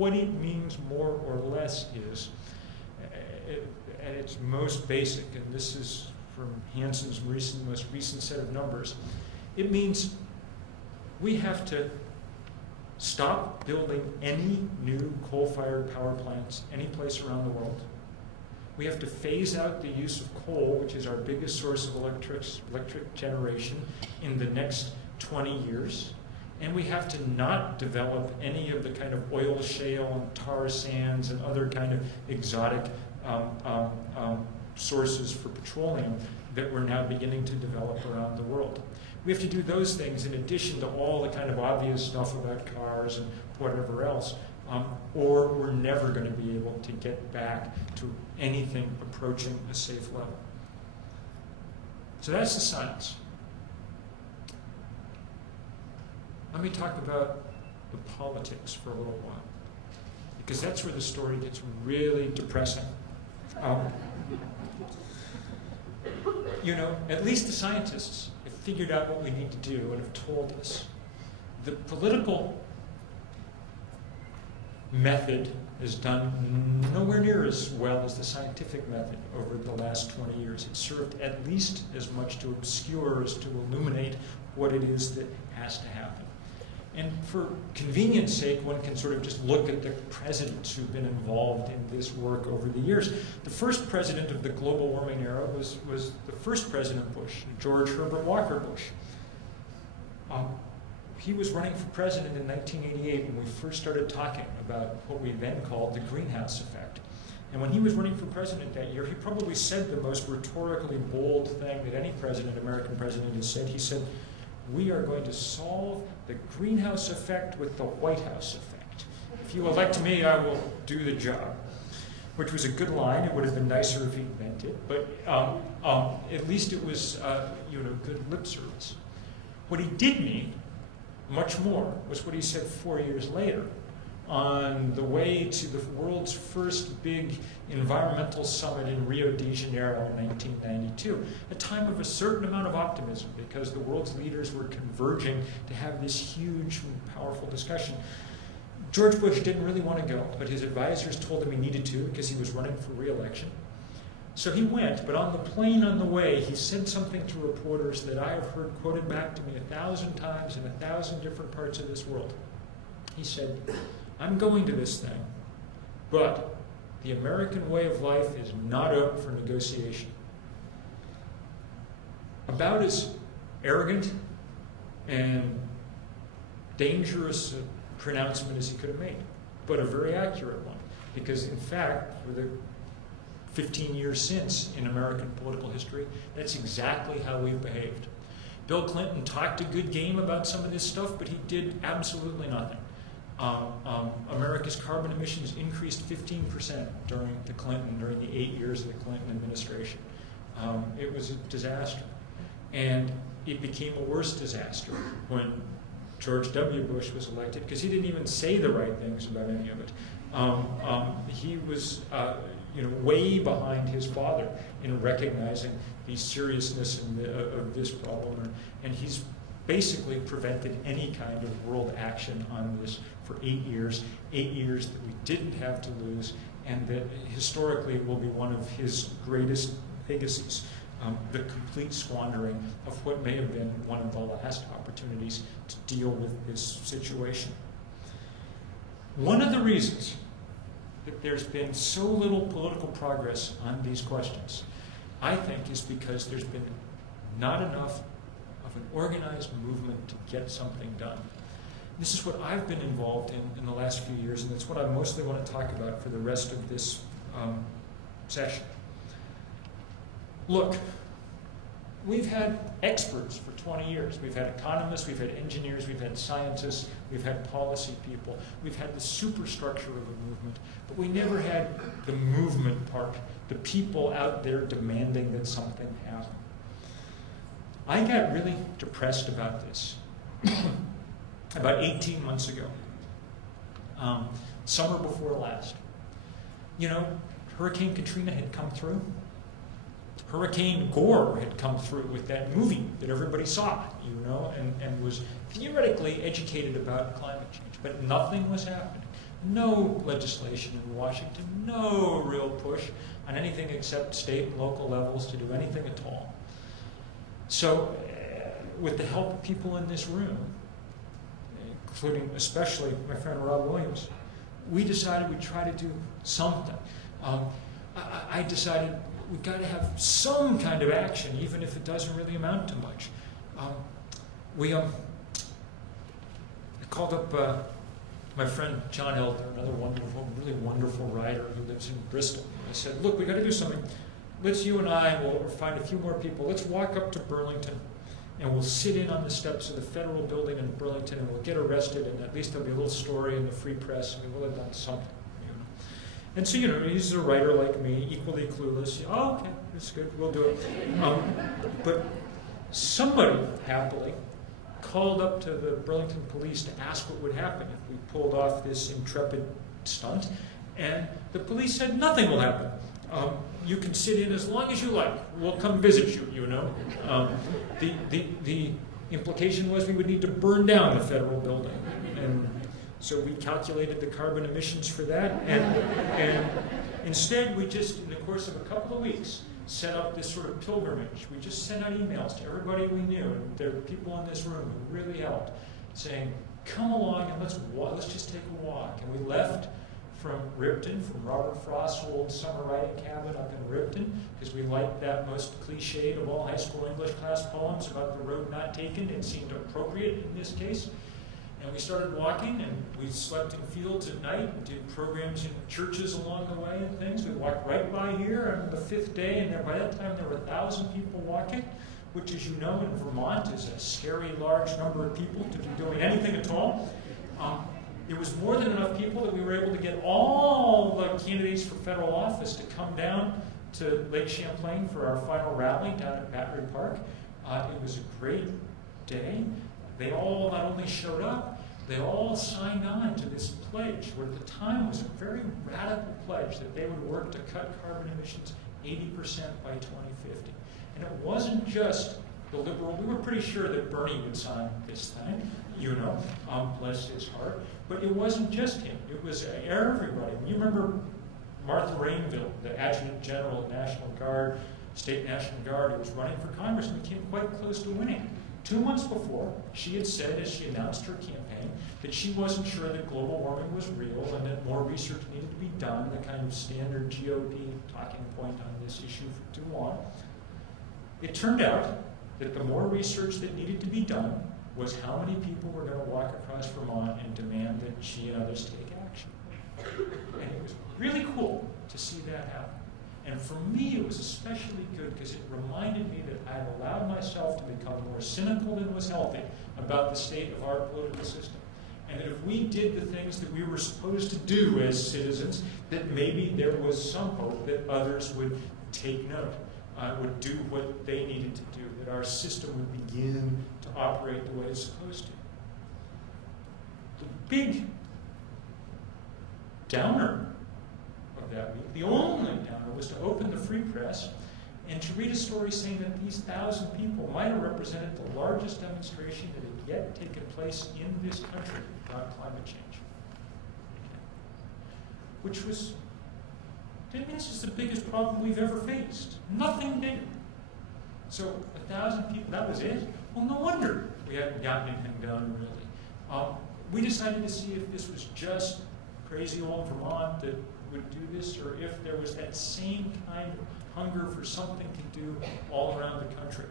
what it means more or less is, at its most basic, and this is from Hansen's most recent set of numbers, it means we have to stop building any new coal-fired power plants any place around the world. We have to phase out the use of coal, which is our biggest source of electric generation, in the next 20 years. And we have to not develop any of the kind of oil shale and tar sands and other kind of exotic sources for petroleum that we're now beginning to develop around the world. We have to do those things in addition to all the kind of obvious stuff about cars and whatever else, or we're never going to be able to get back to anything approaching a safe level. So that's the science. Let me talk about the politics for a little while, because that's where the story gets really depressing. You know, at least the scientists have figured out what we need to do and have told us. The political method is done nowhere near as well as the scientific method over the last 20 years. It served at least as much to obscure as to illuminate what it is that has to happen. And for convenience sake, one can sort of just look at the presidents who've been involved in this work over the years. The first president of the global warming era was the first President Bush, George Herbert Walker Bush. He was running for president in 1988 when we first started talking about what we then called the greenhouse effect. And when he was running for president that year, he probably said the most rhetorically bold thing that any president, American president, has said. He said, "We are going to solve the greenhouse effect with the White House effect. If you elect me, I will do the job." Which was a good line. It would have been nicer if he meant it, but at least it was good lip service. What he did mean, much more, was what he said 4 years later on the way to the world's first big environmental summit in Rio de Janeiro in 1992, a time of a certain amount of optimism because the world's leaders were converging to have this huge and powerful discussion. George Bush didn't really want to go, but his advisors told him he needed to because he was running for re-election. So he went, but on the plane on the way, he said something to reporters that I have heard quoted back to me 1,000 times in 1,000 different parts of this world. He said, "I'm going to this thing, but the American way of life is not up for negotiation." About as arrogant and dangerous a pronouncement as he could have made, but a very accurate one. Because in fact, for the 15 years since in American political history, that's exactly how we've behaved. Bill Clinton talked a good game about some of this stuff, but he did absolutely nothing. America's carbon emissions increased 15% during the 8 years of the Clinton administration. It was a disaster. And it became a worse disaster when George W. Bush was elected, because he didn't even say the right things about any of it. He was way behind his father in recognizing the seriousness of this problem, and he's basically prevented any kind of world action on this for 8 years that we didn't have to lose, and that historically will be one of his greatest legacies, the complete squandering of what may have been one of the last opportunities to deal with this situation. One of the reasons that there's been so little political progress on these questions, I think, is because there's been not enough of an organized movement to get something done. This is what I've been involved in the last few years, and it's what I mostly want to talk about for the rest of this session. Look, we've had experts for 20 years. We've had economists, we've had engineers, we've had scientists, we've had policy people. We've had the superstructure of a movement, but we never had the movement part, the people out there demanding that something happen. I got really depressed about this about 18 months ago, summer before last. You know, Hurricane Katrina had come through. Hurricane Gore had come through with that movie that everybody saw, you know, and was theoretically educated about climate change, but nothing was happening. no legislation in Washington, no real push on anything except state and local levels to do anything at all. So with the help of people in this room, including especially my friend Rob Williams, we decided we'd try to do something. I decided we've got to have some kind of action, even if it doesn't really amount to much. I called up my friend John Elder, another wonderful, really wonderful writer who lives in Bristol. I said, look, we got to do something. Let's, you and I, we'll find a few more people. Let's walk up to Burlington, and we'll sit in on the steps of the federal building in Burlington, and we'll get arrested, and at least there'll be a little story in the Free Press, and we'll have done something. And so, he's a writer like me, equally clueless. Oh, okay, that's good, we'll do it. But somebody, happily, called up to the Burlington police to ask what would happen if we pulled off this intrepid stunt, and the police said nothing will happen. You can sit in as long as you like. We'll come visit you, The implication was we would need to burn down the federal building. And so we calculated the carbon emissions for that. And instead, we just, in the course of a couple of weeks, set up this sort of pilgrimage. We just sent out emails to everybody we knew. And there were people in this room who really helped, saying, come along and let's just take a walk. And we left from Ripton, from Robert Frost's old summer writing cabin up in Ripton, because we liked that most cliched of all high school English class poems about the road not taken. It seemed appropriate in this case. And we started walking, and we slept in fields at night and did programs in churches along the way and things. We walked right by here on the 5th day, and by that time there were 1,000 people walking, which, as you know, in Vermont is a scary large number of people to be doing anything at all. It was more than enough people that we were able to get all the candidates for federal office to come down to Lake Champlain for our final rally down at Battery Park. It was a great day. They all not only showed up, they all signed on to this pledge, where at the time was a very radical pledge that they would work to cut carbon emissions 80% by 2050. And it wasn't just the liberal. We were pretty sure that Bernie would sign this thing, bless his heart. But it wasn't just him. It was everybody. You remember Martha Rainville, the Adjutant General of National Guard, State National Guard, who was running for Congress and came quite close to winning. 2 months before, she had said, as she announced her campaign, that she wasn't sure that global warming was real and that more research needed to be done, the kind of standard GOP talking point on this issue for too long. It turned out that the more research that needed to be done was how many people were going to walk across Vermont and demand that she and others take action. And it was really cool to see that happen. And for me, it was especially good because it reminded me that I had allowed myself to become more cynical than was healthy about the state of our political system. And that if we did the things that we were supposed to do as citizens, that maybe there was some hope that others would take note, would do what they needed to do, that our system would begin to operate the way it's supposed to. The big downer of that week, the only downer, was to open the Free Press and to read a story saying that these 1,000 people might have represented the largest demonstration that had yet taken place in this country about climate change. Which was, this is the biggest problem we've ever faced. Nothing bigger. So 1,000 people, that was it? Well, no wonder we hadn't gotten anything done, really. We decided to see if this was just crazy old Vermont that would do this, or if there was that same kind of hunger for something to do all around the country.